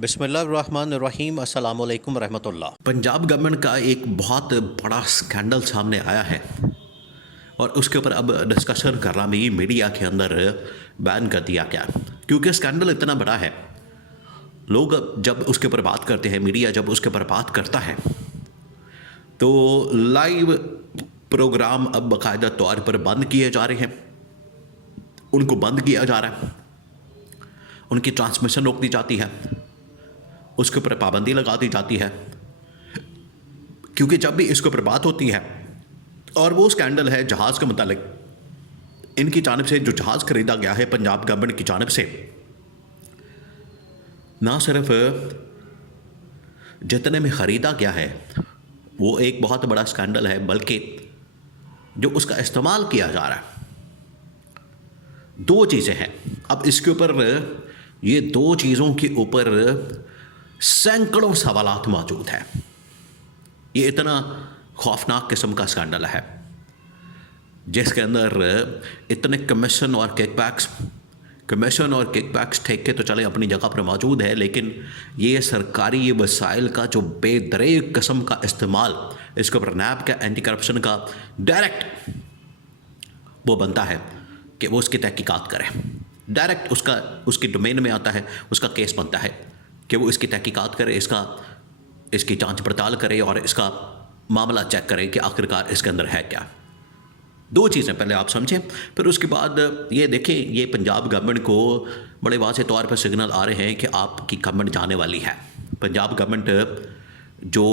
बिस्मिल्लाहिर्रहमानिर्रहीम अस्सलाम वालेकुम रहमतुल्लाह। पंजाब गवर्नमेंट का एक बहुत बड़ा स्कैंडल सामने आया है और उसके ऊपर अब डिस्कशन करना भी मीडिया के अंदर बैन कर दिया गया, क्योंकि स्कैंडल इतना बड़ा है। लोग जब उसके ऊपर बात करते हैं, मीडिया जब उसके ऊपर बात करता है, तो लाइव प्रोग्राम अब बाकायदा तौर पर बंद किए जा रहे हैं, उनको बंद किया जा रहा है, उनकी ट्रांसमिशन रोक दी जाती है, उसके ऊपर पाबंदी लगा दी जाती है। क्योंकि जब भी इसके ऊपर बात होती है, और वो स्कैंडल है जहाज़ के मुतालिक, इनकी जानिब से जो जहाज़ खरीदा गया है पंजाब गवर्नमेंट की जानिब से, ना सिर्फ जितने में ख़रीदा गया है वो एक बहुत बड़ा स्कैंडल है, बल्कि जो उसका इस्तेमाल किया जा रहा है। दो चीज़ें हैं। अब इसके ऊपर, ये दो चीज़ों के ऊपर सैकड़ों सवालात मौजूद हैं। ये इतना खौफनाक किस्म का स्कैंडल है जिसके अंदर इतने कमीशन और किकबैक्स ठेके तो चले अपनी जगह पर मौजूद है, लेकिन ये सरकारी वसाइल का जो बेदरेग किस्म का इस्तेमाल, इसके ऊपर नैब का एंटी करप्शन का डायरेक्ट वो बनता है कि वो उसकी तहकीकात करे। डायरेक्ट उसकी डोमेन में आता है, उसका केस बनता है कि वो इसकी तहकीकात करे, इसकी जांच पड़ताल करे और इसका मामला चेक करे कि आखिरकार इसके अंदर है क्या। दो चीज़ें पहले आप समझें, फिर उसके बाद ये देखें। ये पंजाब गवर्नमेंट को बड़े वाज़ेह तौर पर सिग्नल आ रहे हैं कि आपकी गवर्नमेंट जाने वाली है। पंजाब गवर्नमेंट जो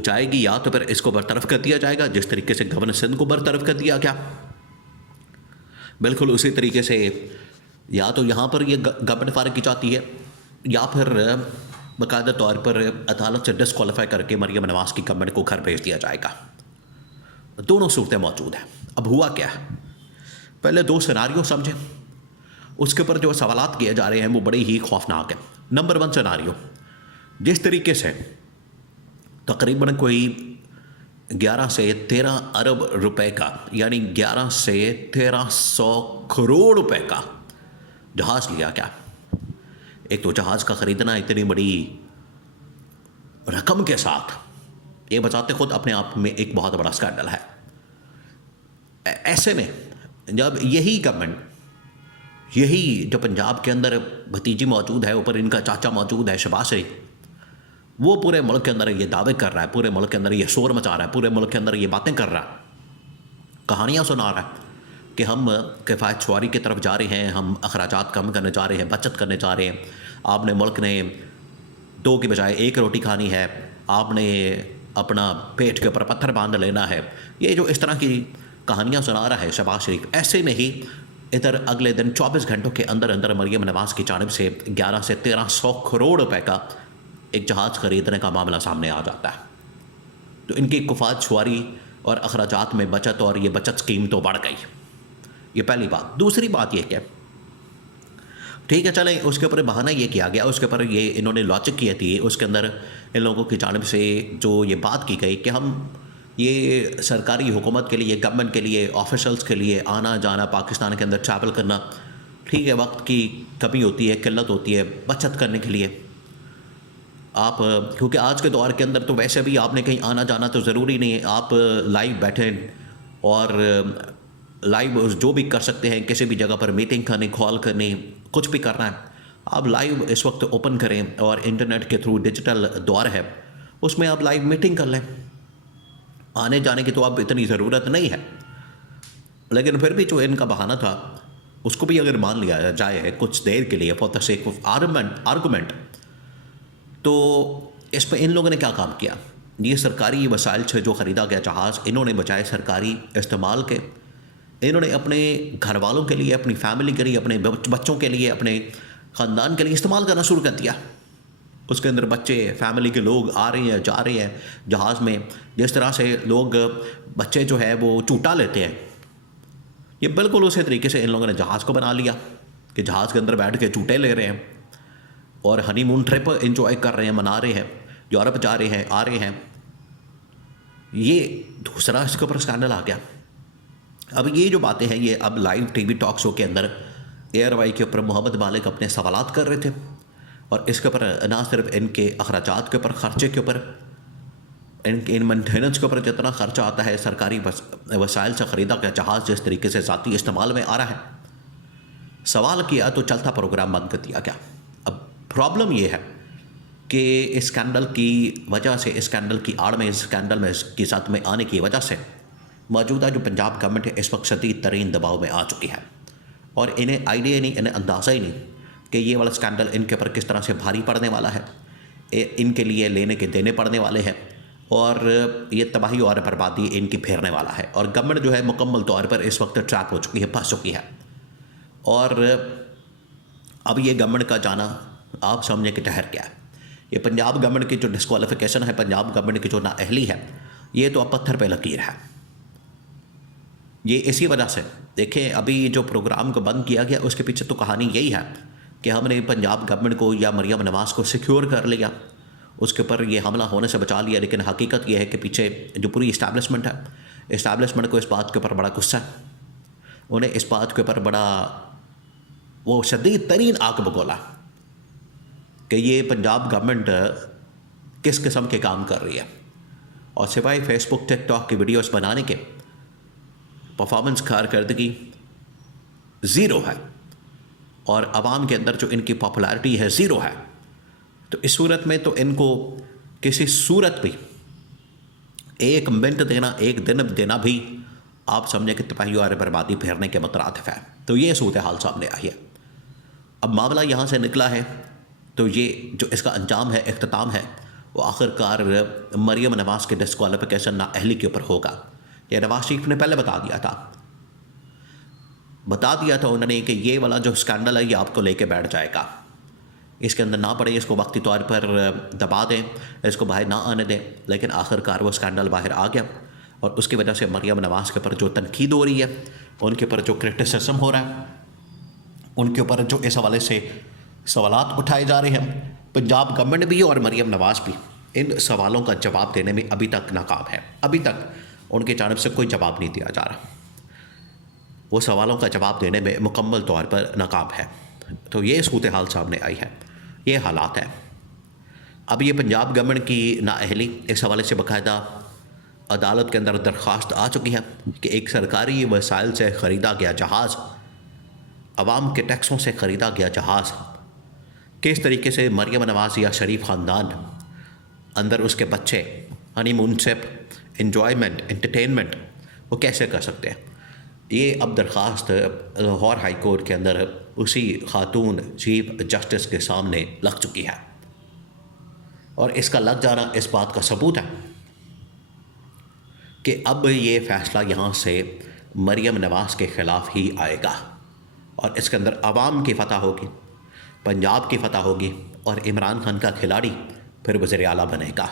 जाएगी, या तो फिर इसको बरतरफ कर दिया जाएगा जिस तरीके से गवर्नर सिंध को बरतरफ कर दिया गया, बिल्कुल उसी तरीके से या तो यहाँ पर ये गवर्नमेंट फारिग की जाती है, या फिर बाकायदा तौर पर अदालत से डिस्क्वालीफाई करके मरियम नवाज़ की गवर्नमेंट को घर भेज दिया जाएगा। दोनों सूरतें मौजूद हैं। अब हुआ क्या है, पहले दो सिनारियो समझें, उसके ऊपर जो सवालात किए जा रहे हैं वो बड़े ही खौफनाक हैं। नंबर 1 सिनारियो, जिस तरीके से तकरीबन कोई 11 से 13 अरब रुपए का, यानी 11 से 1300 करोड़ रुपए का जहाज़ लिया गया। एक तो जहाज़ का ख़रीदना इतनी बड़ी रकम के साथ, ये बताते खुद अपने आप में एक बहुत बड़ा स्कैंडल है। ऐसे में जब यही गवर्नमेंट, यही जो पंजाब के अंदर भतीजी मौजूद है, ऊपर इनका चाचा मौजूद है शहबाज शरीफ, वो पूरे मुल्क के अंदर ये दावे कर रहा है, पूरे मुल्क के अंदर ये शोर मचा रहा है, पूरे मुल्क के अंदर ये बातें कर रहा है, कहानियाँ सुना रहा है कि हम किफ़ायत शुमारी की तरफ जा रहे हैं, हम अखराजात कम करने जा रहे हैं, बचत करने जा रहे हैं। आपने मुल्क ने 2 की बजाय 1 रोटी खानी है, आपने अपना पेट के ऊपर पत्थर बांध लेना है। ये जो इस तरह की कहानियाँ सुना रहा है शहबाज शरीफ, ऐसे में ही इधर अगले दिन 24 घंटों के अंदर अंदर मरियम नवाज़ की जानिब से 11 से 1300 करोड़ रुपए का एक जहाज़ खरीदने का मामला सामने आ जाता है। तो इनकी किफ़ायत शुमारी और अखराजात में बचत, और ये बचत स्कीम तो बढ़ गई। ये पहली बात। दूसरी बात ये क्या, ठीक है चलें, उसके ऊपर बहाना ये किया गया, उसके ऊपर ये इन्होंने लॉजिक किए थी, उसके अंदर इन लोगों की जानिब से जो ये बात की गई कि हम ये सरकारी हुकूमत के लिए, गवर्नमेंट के लिए, ऑफिशल्स के लिए आना जाना, पाकिस्तान के अंदर ट्रैवल करना, ठीक है, वक्त की कमी होती है, किल्लत होती है, बचत करने के लिए आप, क्योंकि आज के दौर के अंदर तो वैसे भी आपने कहीं आना जाना तो ज़रूरी नहीं है, आप लाइव बैठें और लाइव जो भी कर सकते हैं, किसी भी जगह पर मीटिंग करनी, कॉल करनी, कुछ भी करना है, आप लाइव इस वक्त ओपन करें और इंटरनेट के थ्रू डिजिटल दौर है, उसमें आप लाइव मीटिंग कर लें। आने जाने की तो अब इतनी ज़रूरत नहीं है, लेकिन फिर भी जो इनका बहाना था उसको भी अगर मान लिया जाए कुछ देर के लिए, for the sake of argument, तो इस पर इन लोगों ने क्या काम किया। ये सरकारी वसाइल से जो ख़रीदा गया जहाज़, इन्होंने बजाय सरकारी इस्तेमाल के, इन्होंने अपने घर वालों के लिए, अपनी फैमिली के लिए, अपने बच्चों के लिए, अपने ख़ानदान के लिए इस्तेमाल करना शुरू कर दिया। उसके अंदर बच्चे, फैमिली के लोग आ रहे हैं, जा रहे हैं जहाज़ में। जिस तरह से लोग, बच्चे जो है वो चूटा लेते हैं, ये बिल्कुल उसी तरीके से इन लोगों ने जहाज़ को बना लिया कि जहाज़ के अंदर बैठ के चूटे ले रहे हैं और हनीमून ट्रिप एंजॉय कर रहे हैं, मना रहे हैं, यूरोप जा रहे हैं, आ रहे हैं। ये दूसरा इसके ऊपर स्कैंडल आ गया। अब ये जो बातें हैं, ये अब लाइव टीवी टॉक शो के अंदर एयरवाई के ऊपर मोहम्मद मालिक अपने सवालात कर रहे थे और इसके ऊपर ना सिर्फ इनके अखराजात के ऊपर, ख़र्चे के ऊपर, इन मेंटेनेंस के ऊपर जितना खर्चा आता है, सरकारी वसाइल से ख़रीदा गया जहाज़ जिस तरीके से ज़ाती इस्तेमाल में आ रहा है, सवाल किया तो चलता प्रोग्राम बंद कर दिया गया। अब प्रॉब्लम ये है कि इस स्कैंडल की वजह से, इस स्कैंडल की आड़ में, इस स्कैंडल में की साथ में आने की वजह से मौजूदा जो पंजाब गवर्नमेंट है इस वक्त शदीद तरीन दबाव में आ चुकी है और इन्हें आइडिया नहीं, इन्हें अंदाज़ा ही नहीं कि ये वाला स्कैंडल इनके ऊपर किस तरह से भारी पड़ने वाला है, इनके लिए लेने के देने पड़ने वाले हैं और ये तबाही और बर्बादी इनकी फेरने वाला है। और गवर्नमेंट जो है मुकम्मल तौर पर इस वक्त ट्रैप हो चुकी है, फंस चुकी है। और अब ये गवर्नमेंट का जाना आप समझे कि ठहर गया है। ये पंजाब गवर्नमेंट की जो डिस्क्वालिफिकेशन है, पंजाब गवर्नमेंट की जो नाअहली है, ये तो अब पत्थर पे लकीर है। ये इसी वजह से देखें, अभी जो प्रोग्राम को बंद किया गया उसके पीछे तो कहानी यही है कि हमने पंजाब गवर्नमेंट को या मरियम नवाज़ को सिक्योर कर लिया, उसके ऊपर ये हमला होने से बचा लिया। लेकिन हकीकत ये है कि पीछे जो पूरी इस्टेब्लिशमेंट है, इस्टेब्लिशमेंट को इस बात के ऊपर बड़ा गुस्सा है, उन्हें इस बात के ऊपर बड़ा वो शदीद तरीन आग बगोला कि ये पंजाब गवर्नमेंट किस किस्म के काम कर रही है। और सिवाय फेसबुक टिकटॉक की वीडियोस बनाने के परफॉर्मेंस कारकर्दगी ज़ीरो है और आवाम के अंदर जो इनकी पॉपुलैरिटी है ज़ीरो है। तो इस सूरत में तो इनको किसी सूरत भी एक मिनट देना, एक दिन देना भी आप समझें कि तबाही और बर्बादी फेरने के मुतरातिफ है। तो ये सूरत हाल सामने आई है। अब मामला यहाँ से निकला है तो ये जो इसका अंजाम है, इख्तिताम है, वो आखिरकार मरियम नवाज़ के डिस्क्वालिफिकेशन नाअहली के ऊपर होगा। ये नवाज शरीफ ने पहले बता दिया था उन्होंने कि ये वाला जो स्कैंडल है ये आपको लेके बैठ जाएगा, इसके अंदर ना पड़े, इसको वक्ती तौर पर दबा दें, इसको बाहर ना आने दें। लेकिन आखिरकार वो स्कैंडल बाहर आ गया और उसकी वजह से मरियम नवाज़ के ऊपर जो तनकीद हो रही है, उनके ऊपर जो क्रिटिसिज्म हो रहा है, उनके ऊपर जो इस हवाले से सवालात उठाए जा रहे हैं, पंजाब गवर्नमेंट भी और मरियम नवाज़ भी इन सवालों का जवाब देने में अभी तक नाकाम है। अभी तक उनकी जानिब से कोई जवाब नहीं दिया जा रहा, वो सवालों का जवाब देने में मुकम्मल तौर पर नाकाम है। तो ये सूरत हाल सामने आई है, ये हालात है। अब ये पंजाब गवर्नमेंट की नाअहली इस हवाले से बाकायदा अदालत के अंदर दरख्वास्त आ चुकी है कि एक सरकारी वसाइल से ख़रीदा गया जहाज़, अवाम के टैक्सों से ख़रीदा गया जहाज़, किस तरीके से मरियम नवाज़ या शरीफ ख़ानदान अंदर उसके बच्चे हनीमून ट्रिप, एंजॉयमेंट, एंटरटेनमेंट वो कैसे कर सकते हैं। ये अब दरख्वास्त लाहौर हाई कोर्ट के अंदर उसी खातून चीफ जस्टिस के सामने लग चुकी है और इसका लग जाना इस बात का सबूत है कि अब ये फ़ैसला यहाँ से मरियम नवाज़ के ख़िलाफ़ ही आएगा और इसके अंदर आवाम की फ़तह होगी, पंजाब की फ़तह होगी और इमरान खान का खिलाड़ी फिर वज़ीर आला बनेगा।